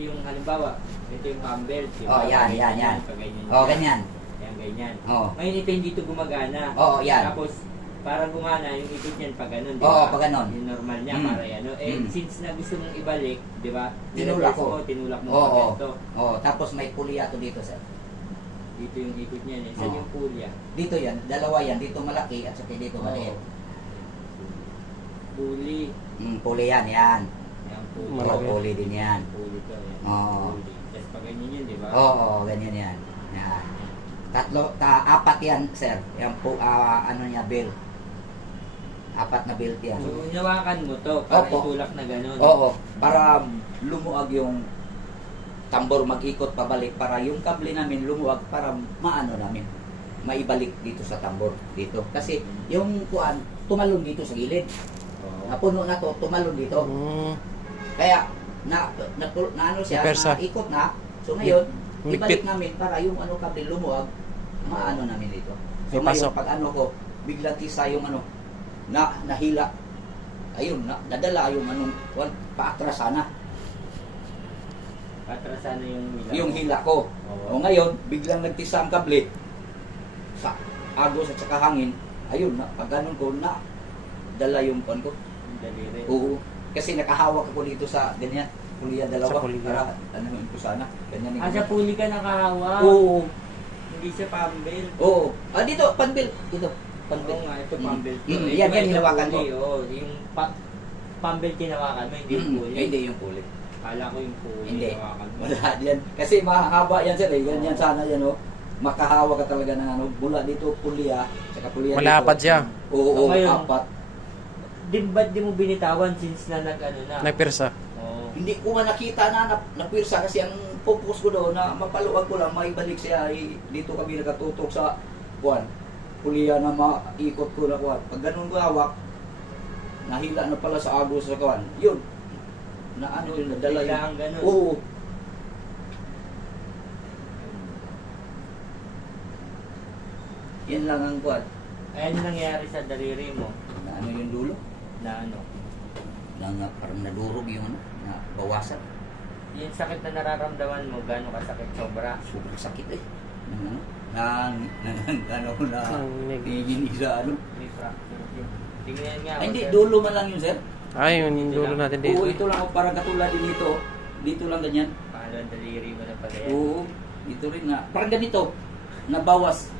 yung halimbawa, ito yung camber. Diba? Oh, yan. Ganyan. Oh, ganyan. Yan, ganyan. Oh. Ngayon ito hindi ito gumagana. Oo, yan. Tapos, para gumana, yung ikot niyan pag ganun, di Oo, ba? pag ganun. Yung normal niya, para yan. No? Since na gusto mong ibalik, di ba? Tinulak ko. Tinulak mo Oo. pag ganito. Oh, tapos may pulya to dito, sir. Dito yung ikot niyan. Saan yung pulya? Dito yan, dalawa yan. Dito malaki at saka dito maliit. Puli. Puli yan. Yan, puli. Oo, puli din yan. Puli to. Yan. Oo. Puli. Tapos pag ganyan yun, di ba? Oo, ganyan yan. Yan. Apat yan, sir. Yan po, ano niya, bill. Apat na belt yan. So, hinawakan mo to para Opo. itulak na gano'n. Oo, para lumuag yung tambor mag-ikot pabalik para yung kable namin lumuag para maano namin maibalik dito sa tambor dito. Kasi yung kuan tumalon dito sa gilid. Napuno na to, tumalon dito. Kaya na ano siya, ikot na. So ngayon, ibalik namin para yung ano kable lumuag, maano namin dito. So ngayon, pag ano ko, biglang tisa yung ano, nahila. Ayun, nadala yung anong, paatras sana. Paatras sana yung hila. Yung hila ko. O ngayon, biglang nagtisa ang kable sa agos at saka hangin. Ayun, pag ganun ko, dala yung pan ko. Daliri. Oo. Kasi nakahawak ako dito sa ganyan. Puliya dalawa. Sa puliya. Para ano ko sana. Ganyan Sa puli ka nakahawak. Oo. Hindi siya pambel. Oo. Dito, panbil. Dito. Panbil. Oo nga, ito pambel. Yan, hinawakan mo. Oo, yung pambel kinawakan mo, hindi yung puli. Hindi yung puli. Kala ko yung puli Hindi. kinawakan mo. Wala yan. Kasi mahaba yan sir eh. Ganyan sana yan oh. Makahawak ka talaga ng ano. Mula dito puliya. Saka puliya Malapad dito. siya. Oo, Ngayon, apat. Ba't di mo binitawan since na nag-ano na? Nagpirsa. Oo. Hindi ko man nakita na napirsa kasi ang focus ko doon na mapaluwag ko lang maibalik siya dito kami nakatutok sa buwan. Puliya na maikot ko na kuwan. Pag ganun ko hawak, nahila na pala sa agos sa kuwan. Yun. Na ano yun, nadala yun. Kailangan ganun. Oo. Yan lang ang kuwan. Ayan yung nangyari sa daliri mo. Na ano yung dulo? Na ano? Na parang nadurog yung ano, na bawasan. Yung sakit na nararamdaman mo, gano'ng kasakit sobra? Sobrang sakit eh. Ano? Ano na Nag- tingin sa ano. May fracture din. Tingnan nga. Ay, hindi, sir. dulo man lang yun, sir. Ay, yung dulo natin dito. Oo, ito lang, parang katulad din ito. Dito lang ganyan. Paano ang daliri mo na pala yan? Oo, ito rin nga. Parang ganito, nabawas.